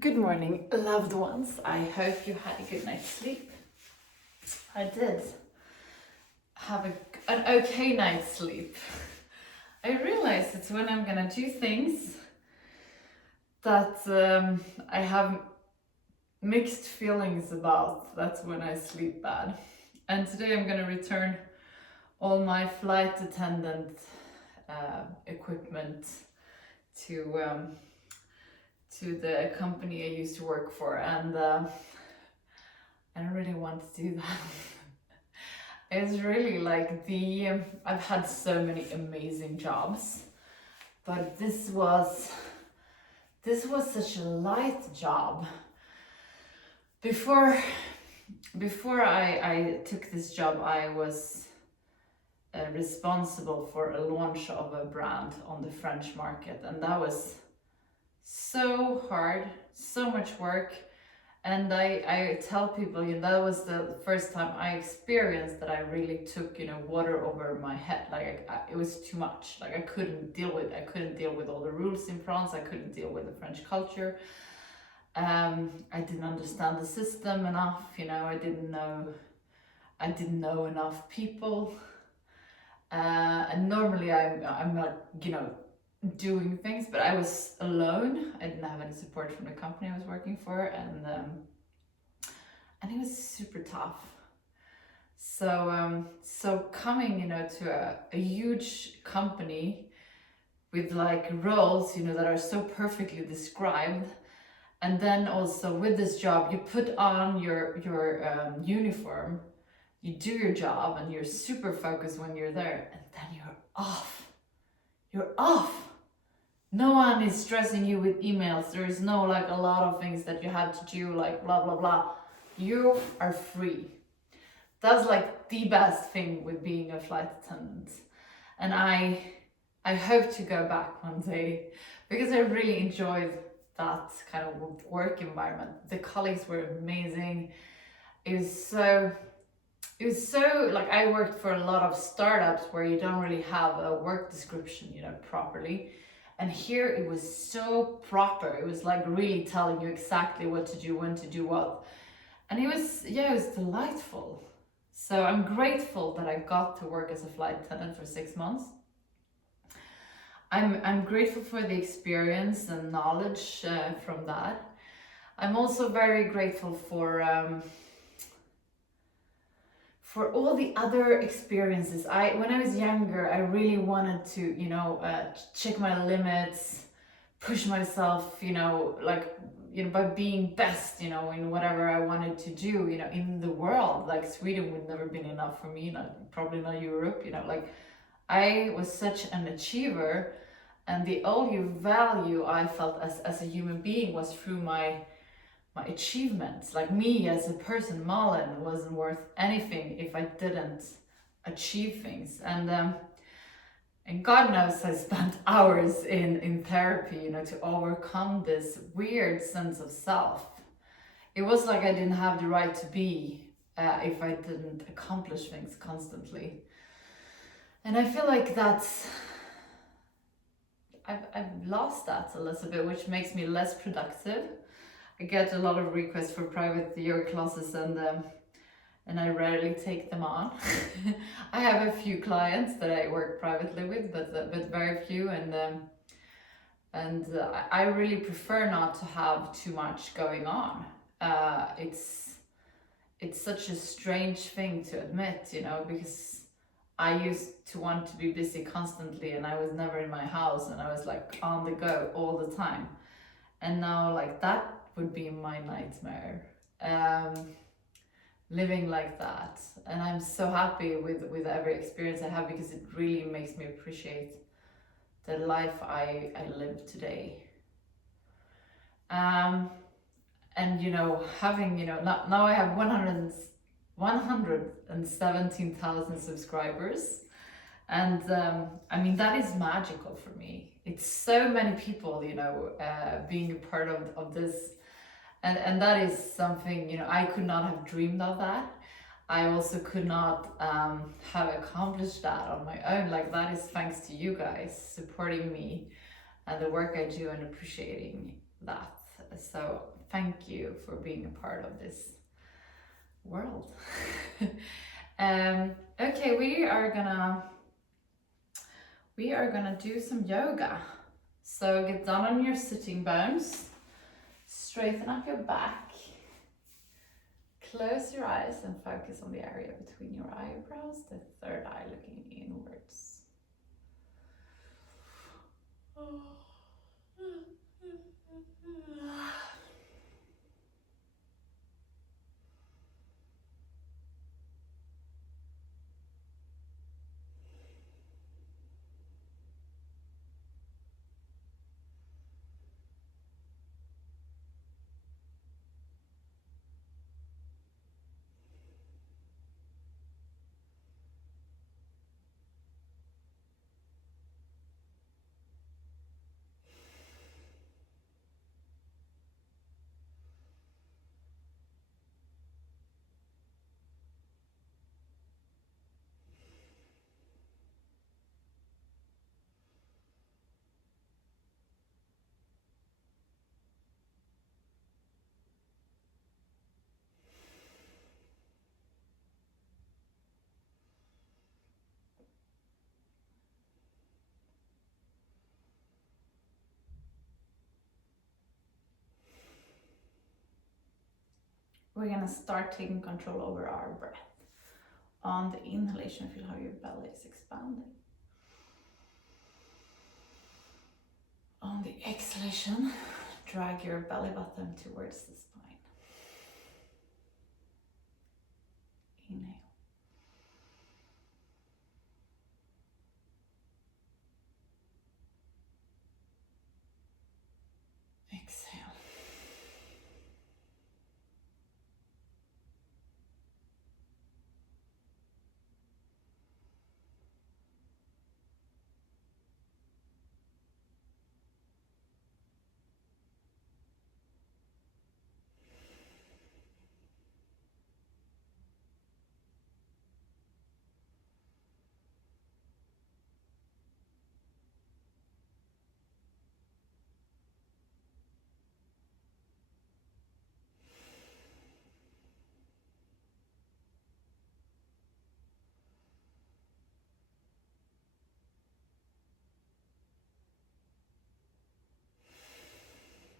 Good morning, loved ones. I hope you had a good night's sleep. I did have an okay night's sleep. I realize it's when I'm gonna do things that I have mixed feelings about. That's when I sleep bad. And today I'm gonna return all my flight attendant equipment to the company I used to work for, and I don't really want to do that. It's really like I've had so many amazing jobs, but this was such a light job. Before I took this job, I was responsible for a launch of a brand on the French market, and that was so hard, so much work. And I tell people, that was the first time I experienced that I really took, water over my head. Like it was too much. Like I couldn't deal with all the rules in France. I couldn't deal with the French culture. I didn't understand the system enough. I didn't know enough people. And normally I'm not, doing things, but I was alone. I didn't have any support from the company I was working for, and it was super tough. So coming, to a huge company with like roles, that are so perfectly described, and then also with this job, you put on your uniform, you do your job, and you're super focused when you're there, and then you're off. You're off. No one is stressing you with emails. There is no like a lot of things that you have to do, like blah blah blah. You are free. That's like the best thing with being a flight attendant. And I hope to go back one day, because I really enjoyed that kind of work environment. The colleagues were amazing. It was so like, I worked for a lot of startups where you don't really have a work description, properly. And here it was so proper. It was like really telling you exactly what to do, when to do what. And it was delightful. So I'm grateful that I got to work as a flight attendant for 6 months. I'm grateful for the experience and knowledge from that. I'm also very grateful for all the other experiences. When I was younger, I really wanted to, check my limits, push myself, by being best, in whatever I wanted to do, in the world. Like Sweden would never been enough for me, probably not Europe, like I was such an achiever, and the only value I felt as a human being was through my achievements. Like me as a person, Malin, wasn't worth anything if I didn't achieve things. And God knows I spent hours in therapy, to overcome this weird sense of self. It was like I didn't have the right to be if I didn't accomplish things constantly. And I feel like I've lost that a little bit, which makes me less productive. I get a lot of requests for private yoga classes, and I rarely take them on. I have a few clients that I work privately with, but very few, and I really prefer not to have too much going on. It's such a strange thing to admit, because I used to want to be busy constantly, and I was never in my house, and I was like on the go all the time. And now, like, that would be my nightmare, living like that. And I'm so happy with every experience I have, because it really makes me appreciate the life I live today. And having, now I have 117,000 subscribers. And that is magical for me. It's so many people, being a part of this. And that is something, I could not have dreamed of that. I also could not have accomplished that on my own. Like, that is thanks to you guys supporting me and the work I do and appreciating that. So thank you for being a part of this world. Okay, we are gonna do some yoga. So get down on your sitting bones, straighten up your back, close your eyes and focus on the area between your eyebrows, the third eye looking inwards. We're gonna start taking control over our breath. On the inhalation, feel how your belly is expanding. On the exhalation, drag your belly button towards the spine. Inhale. Exhale.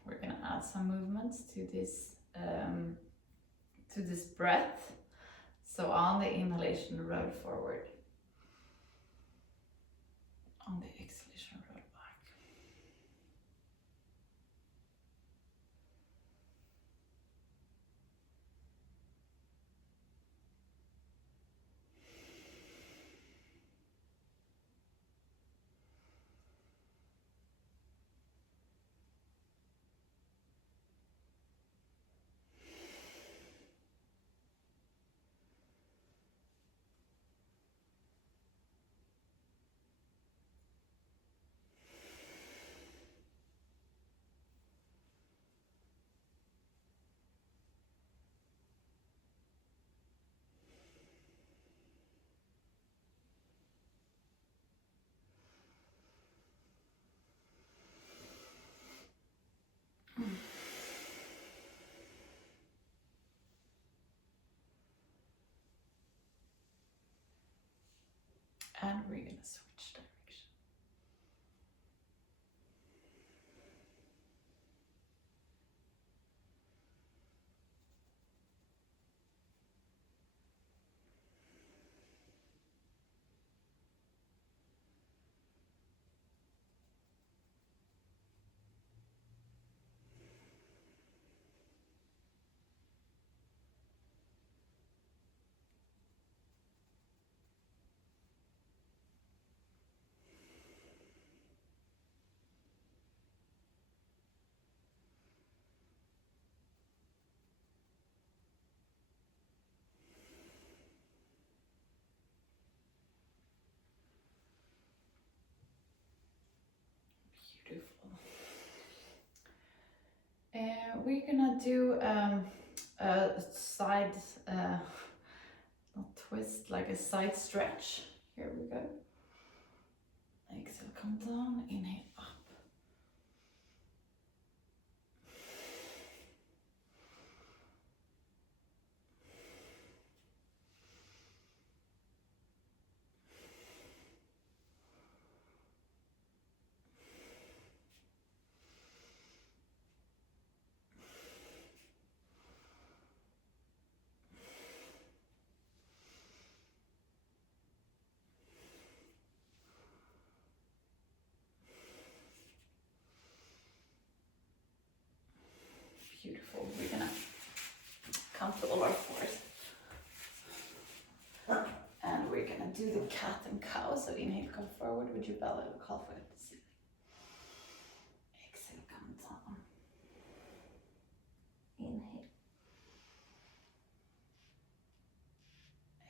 We're gonna add some movements to this breath. So on the inhalation, roll forward. On the exhalation, roll back. And we're gonna switch direction. Beautiful. We're gonna do a side, not twist, like a side stretch. Here we go. Exhale, come down, inhale up. Beautiful. We're gonna come to all our fours. And we're gonna do the cat and cow. So inhale, come forward with your belly, look halfway up the ceiling. Exhale, come down. Inhale.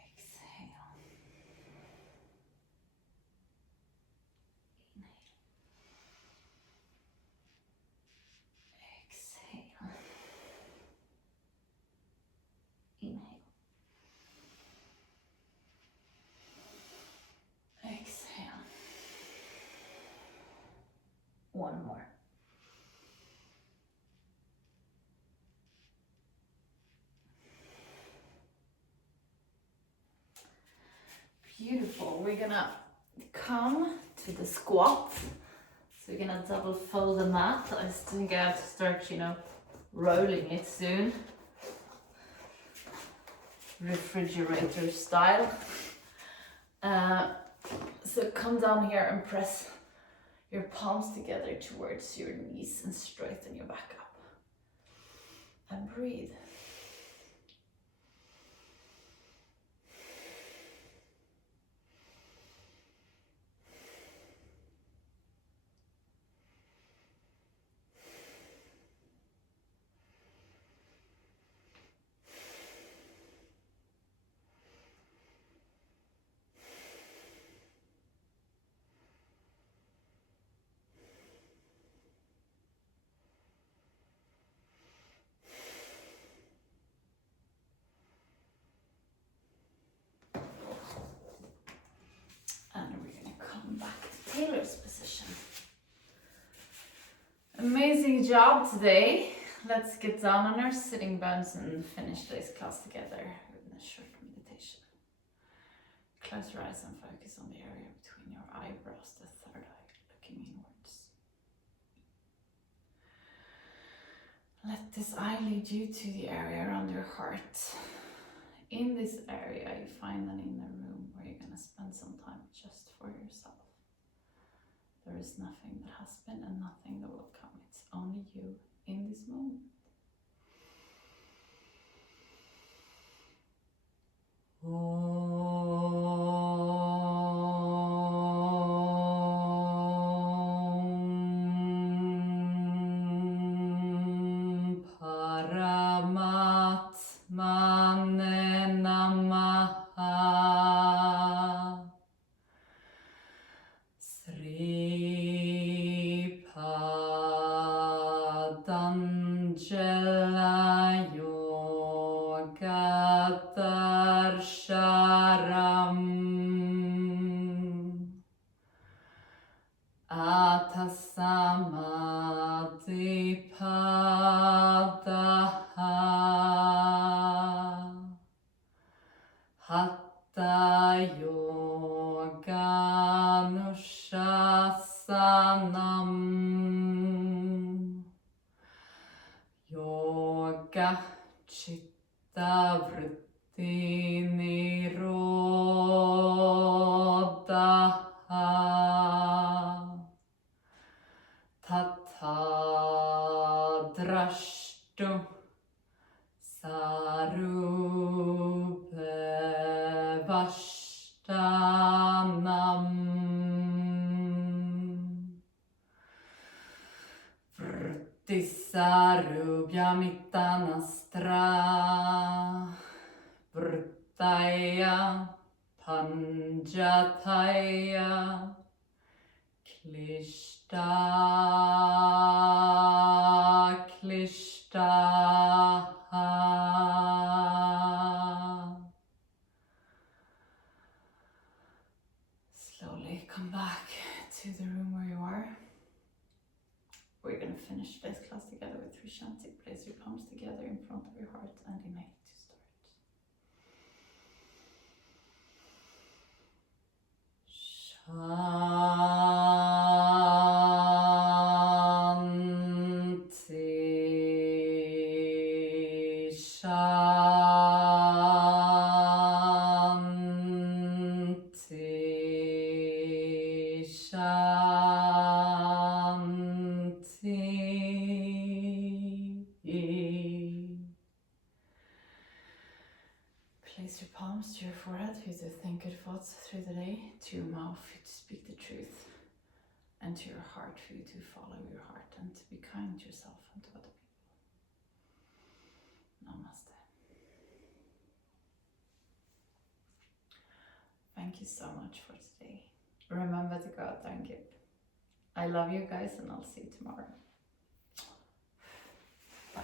Exhale. Inhale. Exhale. Inhale. Exhale. One more. Beautiful. We're gonna come to the squat. So we're gonna double fold the mat. I think I have to start, rolling it soon. Refrigerator style. So come down here and press your palms together towards your knees and straighten your back up. And breathe. Taylor's position. Amazing job today. Let's get down on our sitting bones and finish today's class together with a short meditation. Close your eyes and focus on the area between your eyebrows, the third eye, looking inwards. Let this eye lead you to the area around your heart. In this area, you find an inner room where you're going to spend some time just for yourself. There is nothing that has been and nothing that will come. It's only you in this moment. Paramatmane namaha. Sripadangela yoga darsharam atasamadipadaha Hatha yoga nushasanam yoga chitta vritti nirodhaha tatha drashtu sarupe vashtanam vrittisarubhyamittanastra vrittaya panjataya klishta klishtaha. Slowly come back to the room where you are. We're going to finish today's class together with 3 shanti. Place your palms together in front of your heart and inhale to start. Shanti, Shanti, Shanti. Release your palms to your forehead for you to think good thoughts through the day, to your mouth for you to speak the truth, and to your heart for you to follow your heart and to be kind to yourself and to other people. Namaste. Thank you so much for today. Remember to go out there and give. I love you guys, and I'll see you tomorrow. Bye.